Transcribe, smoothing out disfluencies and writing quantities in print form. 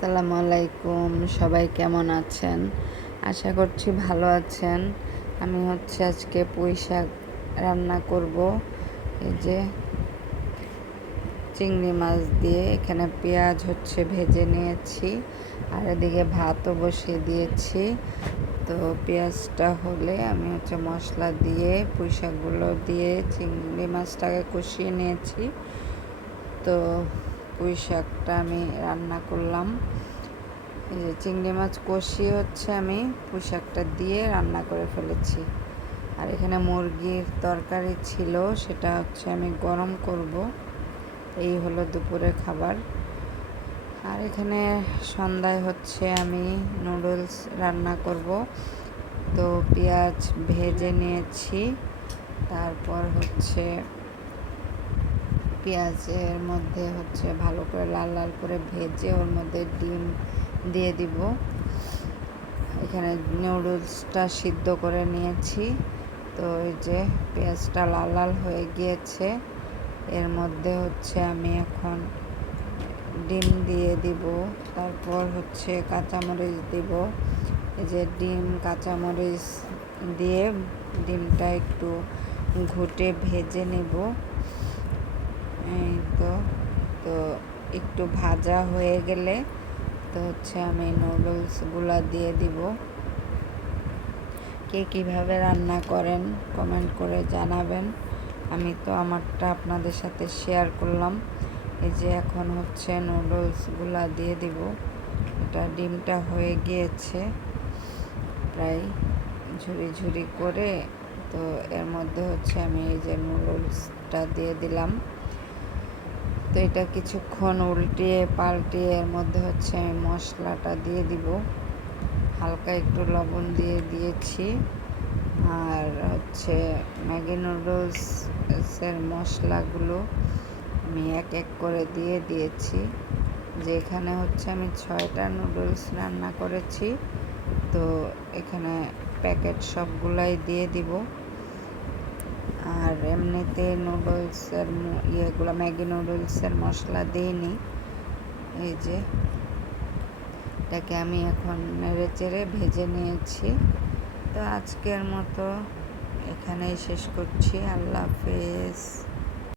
আসসালামু আলাইকুম, সবাই কেমন আছেন? আশা করছি ভালো আছেন। আমি আজকে পুঁই শাক রান্না করব। এই যে চিংড়ি মাছ দিয়ে এখানে পেঁয়াজ ভেজে নিয়েছি, আর এদিকে ভাতও বসিয়ে দিয়েছি। তো পেঁয়াজটা হলে আমি মশলা দিয়ে পুঁই শাকগুলো দিয়ে চিংড়ি মাছটাকে কষিয়ে নিয়েছি। তো পুঁই শাকটা আমি রান্না করলাম। এই যে চিংড়ি মাছ কষিয়ে আমি পুঁই শাকটা দিয়ে রান্না করে ফেলেছি। আর এখানে মুরগির তরকারি ছিল, সেটা আমি গরম করব। এই হলো দুপুরের খাবার। আর এখানে সন্ধ্যায় আমি নুডলস রান্না করব। তো পেঁয়াজ ভেজে নিয়েছি, তারপর পেঁয়াজের মধ্যে ভালো করে লাল লাল করে ভেজে ওর মধ্যে ডিম দিয়ে দিব। এখানে নুডলসটা সিদ্ধ করে নিয়েছি। তো এই যে পেঁয়াজটা লাল লাল হয়ে গিয়েছে, এর মধ্যে আমি এখন ডিম দিয়ে দিব। তারপর কাঁচামরিচ দিব। এই যে ডিম কাঁচামরিচ দিয়ে ডিমটা একটু ঘুটে ভেজে নেব। এই তো একটু ভাজা হয়ে গেলে তো আমি নুডলসগুলো দিয়ে দিব। কে কীভাবে রান্না করেন কমেন্ট করে জানাবেন। আমি তো আমারটা আপনাদের সাথে শেয়ার করলাম। এই যে এখন নুডলসগুলো দিয়ে দিব। এটা ডিমটা হয়ে গিয়েছে প্রায় ঝুরি ঝুরি করে। তো এর মধ্যে আমি এই যে নুডলসটা দিয়ে দিলাম। তো এটা কিছুক্ষণ উল্টিয়ে পাল্টিয়ে এর মধ্যে আমি মশলাটা দিয়ে দিব। হালকা একটু লবণ দিয়ে দিয়েছি। আর ম্যাগি নুডলসের মশলাগুলো আমি এক এক করে দিয়ে দিয়েছি। যে এখানে আমি 6টা নুডলস রান্না করেছি। তো এখানে প্যাকেট সবগুলাই দিয়ে দিব। আর এমনিতে নুডলসের ম্যাগি নুডলসের মশলা দিইনি। এই যে এটাকে আমি এখন নেড়ে চেড়ে ভেজে নিয়েছি। তো আজকের মতো এখানেই শেষ করছি। আল্লাহ হাফেজ।